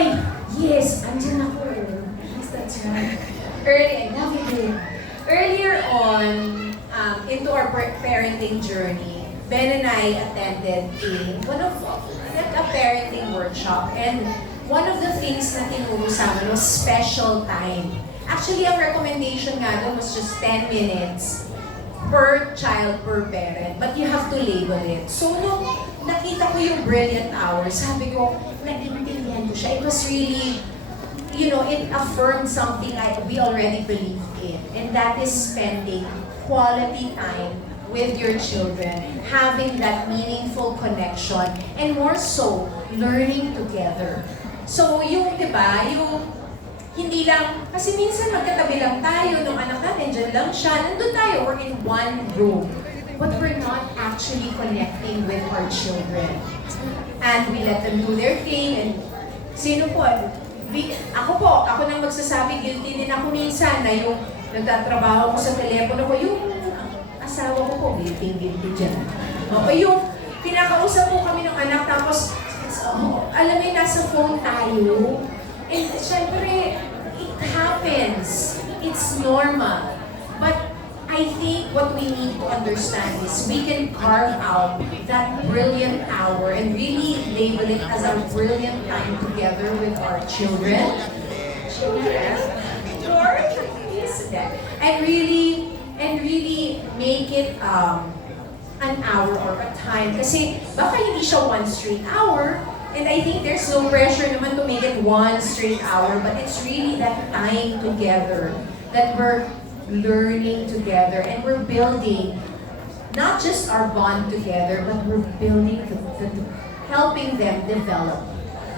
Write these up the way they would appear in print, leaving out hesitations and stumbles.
Ay, yes, andyan ako. Yes, that's right. I love it. Earlier on, into our parenting journey, Ben and I attended a parenting workshop, and one of the things na tinuro sa amin was special time. Actually, ang recommendation nga doon was just 10 minutes per child, per parent, but you have to label it. So, nung nakita ko yung brilliant hours, sabi ko, nag-intindihan ko siya. It was really, it affirmed something we already believed in. And that is spending quality time with your children, having that meaningful connection, and more so, learning together. So, di ba, hindi lang, kasi minsan magkatabi lang tayo, nung anak natin, dyan lang siya, nandun tayo, we're in one room. But we're not actually connecting with our children. And we let them do their thing, and sino po? Ako nang magsasabi, guilty din ako minsan na yung nagtatrabaho ko sa telepono ko, yung asawa ko po, guilty dyan. O yung pinakausap po kami ng anak, tapos, alam mo nasa phone tayo. And syempre, it happens. It's normal. But I think what we need to understand is we can carve out that brilliant hour and really label it as a brilliant time together with our children. George, and really make it an hour or a time. Kasi baka hindi siya one straight hour. And I think there's no pressure naman to make it one straight hour, but it's really that time together that we're learning together and we're building not just our bond together, but we're building, helping them develop,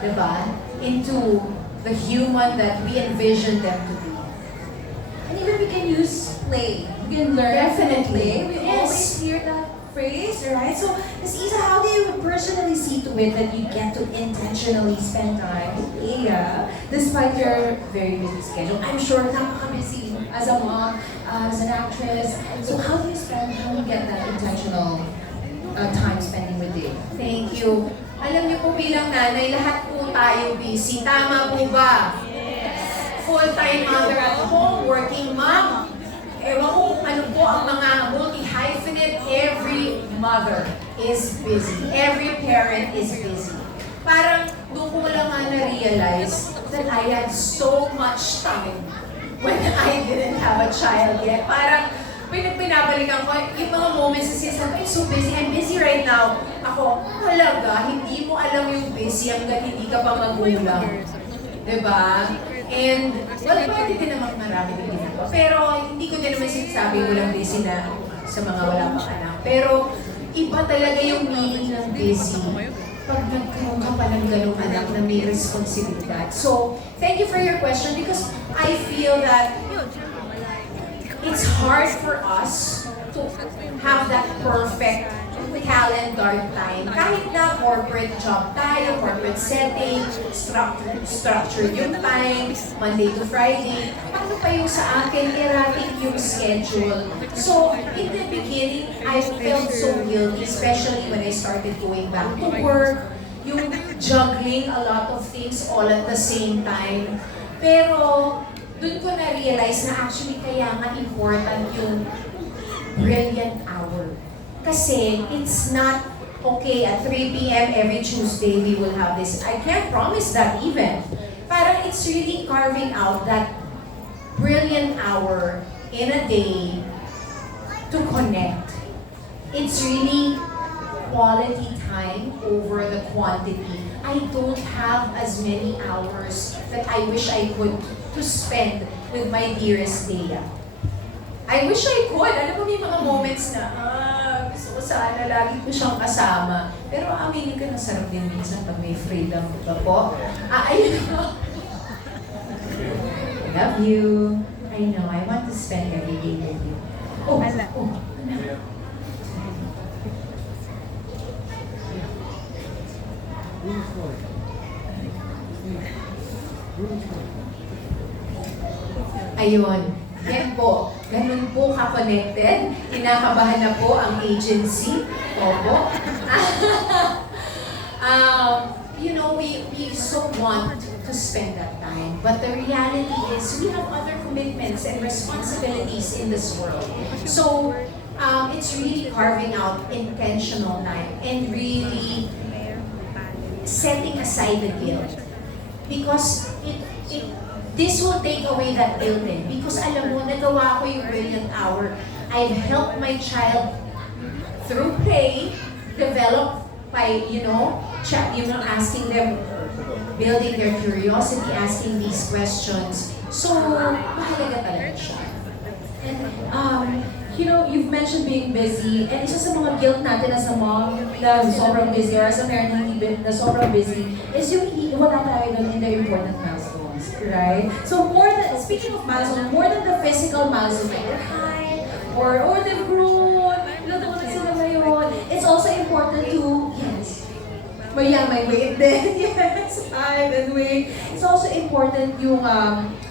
diba? Into the human that we envision them to be. And even we can use play. We can learn. Definitely. We Yes. always hear that phrase, right? So, Ms. Isa, how do you personally see to it that you get to intentionally spend time with Leia, despite your very busy schedule? I'm sure napaka-busy as a mom, as an actress. So, how do you get that intentional time spending with Leia? Thank you. Alam niyo po bilang nanay, lahat po tayo busy. Tama po ba? Full-time mother at home, working mom. Ewan ko kung ano po ang mga multi-hyphenate. Every mother is busy. Every parent is busy. Parang doon ko lang nga na-realize that I had so much time when I didn't have a child yet. Parang pinabalikan ko yung mga moments na sinasabi, I'm so busy, I'm busy right now. Ako, halaga, hindi mo alam yung busy hanggang hindi ka pa magulang. Diba? And, pwede din naman marami din ginagawa. Pero, hindi ko din naman sinasabi walang busy na sa mga wala pang anak. Pero, iba talaga yung meaning ng busy pag nagkaroon ka pa ng ganung anak na may responsibilidad. So, thank you for your question because I feel that it's hard for us to have that perfect calendar time. Kahit na corporate job tayo, corporate setting, structure yung time, Monday to Friday, ano pa yung sa akin, erratic yung schedule. So, in the beginning, I felt so guilty, especially when I started going back to work, yung juggling a lot of things all at the same time. Pero, dun ko na-realize na actually kaya nga important yung brilliant hour. Kasi it's not okay at 3 p.m. every Tuesday we will have this. I can't promise that even. Parang it's really carving out that brilliant hour in a day to connect. It's really quality time over the quantity. I don't have as many hours that I wish I could to spend with my dearest Leia. I wish I could. Alam mo, may mga moments na, gusto ko sana lagi ko siyang kasama. Pero aminin ko, nasarap din minsan pag may freedom. Diba po? Ayun po. Love you. I know, I want to spend every day with you. Ayun. Yan po. Ganun po ka-connected. Kinakabahan na po ang agency. Opo. you know, we so want to spend that time. But the reality is we have other commitments and responsibilities in this world. So, it's really carving out intentional time and really setting aside the guilt. Because this will take away that guilt eh. Because alam mo, nagawa ko yung brilliant hour. I've helped my child through play, develop by, asking them, building their curiosity, asking these questions. So, mahalaga talaga siya. And, you've mentioned being busy, and isa sa mga guilt natin as a mom na sobrang busy, or as a parent na sobrang busy, is yung wala tayo dun in the important milestones, right? So speaking of milestones, more than the physical milestones, like their height, or they've grown, luto na sila ngayon, it's also important to, may weight din, yes, height and weight. It's also important yung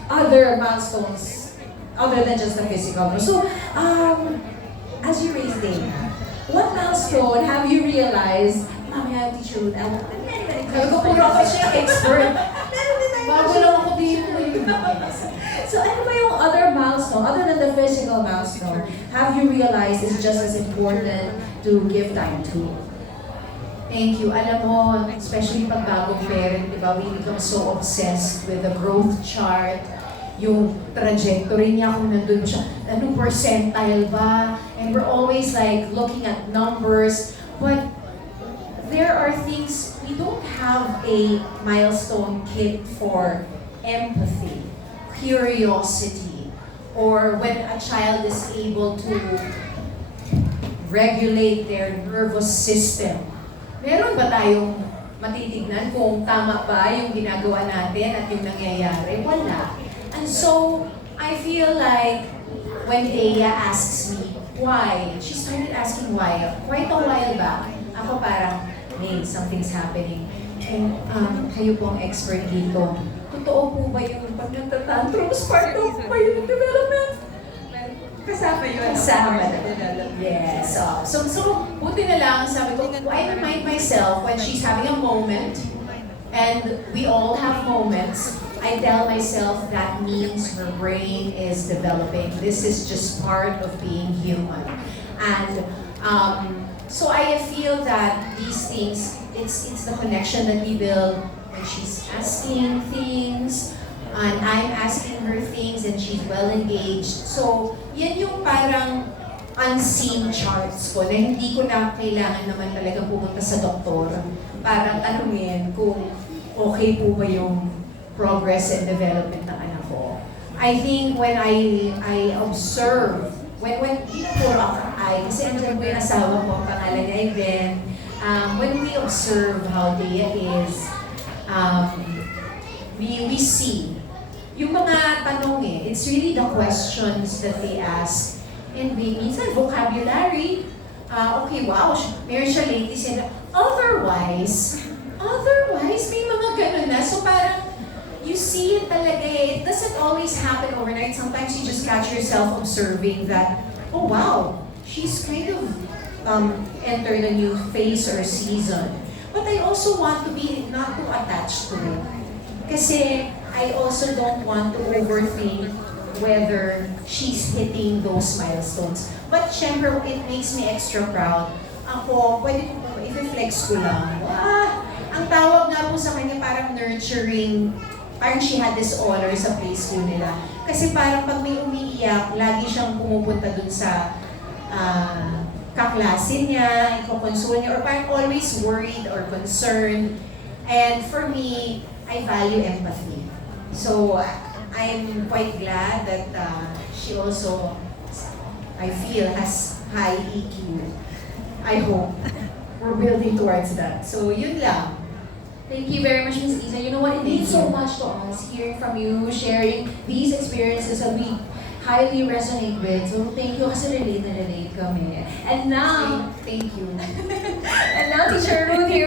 other milestones, other than just the physical. So, as you raise Dana, what milestone have you realized, mamaya teacher would ask, Sabi ko, puro ako siya expert. Bago lang ako dito. So, ano ba yung other milestone, other than the physical milestone, have you realized is just as important to give time to? Thank you. Alam mo, especially pag bagong parent, di ba, we become so obsessed with the growth chart, yung trajectory niya, kung nandun siya, anong percentile ba? And we're always like looking at numbers. But there are things, we don't have a milestone kit for empathy, curiosity, or when a child is able to regulate their nervous system. Meron ba tayong matitignan kung tama ba yung ginagawa natin at yung nangyayari? Wala. And so, I feel like when Dea asks me why, she started asking why. Quite a while back, ako parang, hey, something's happening. And kayo po ang expert dito. Totoo po ba yung pag nagtatantrums part of ba yung development? Kasama yun. Kasama na. Yes. So, buti na lang, sabi ko, I remind myself when she's having a moment, and we all have moments, I tell myself that means her brain is developing. This is just part of being human. And so I feel that these things, it's the connection that we build when she's asking things, and I'm asking her things, and she's well engaged. So, yan yung parang unseen charts ko na hindi ko na kailangan naman talaga pumunta sa doktor. Parang tanungin kung okay po ba yung progress and development ng anak ko. I think when I observe, when puro ako kasi andyan ko yung asawa ko, ang pangalan niya ay Ben, when we observe how Dea is, we see yung mga tanong it's really the questions that they ask. And minsan vocabulary, okay, wow, meron siya lately said, otherwise, may mga ganun na. So parang, you see it talaga It doesn't always happen overnight. Sometimes you just catch yourself observing that, oh wow, she's kind of entered a new phase or season. But I also want to be not too attached to it. Kasi I also don't want to overthink whether she's hitting those milestones. But syempre, it makes me extra proud. Ako, pwede ko po, i-flex ko lang. Ang tawag nga po sa kanya parang nurturing, parang she had this honor sa play school nila. Kasi parang pag may umiiyak, lagi siyang pumupunta dun sa kaklase niya, iko-console niya, or parang always worried or concerned. And for me, I value empathy. So, I'm quite glad that she also, I feel, has high EQ. I hope we're building towards that. So, yun lang. Thank you very much, Ms. Isa. You know what? It means so much to us hearing from you, sharing these experiences that we highly resonate with. So, thank you kasi relate na relate kami. And now, Thank you. and now, Teacher Ruth here.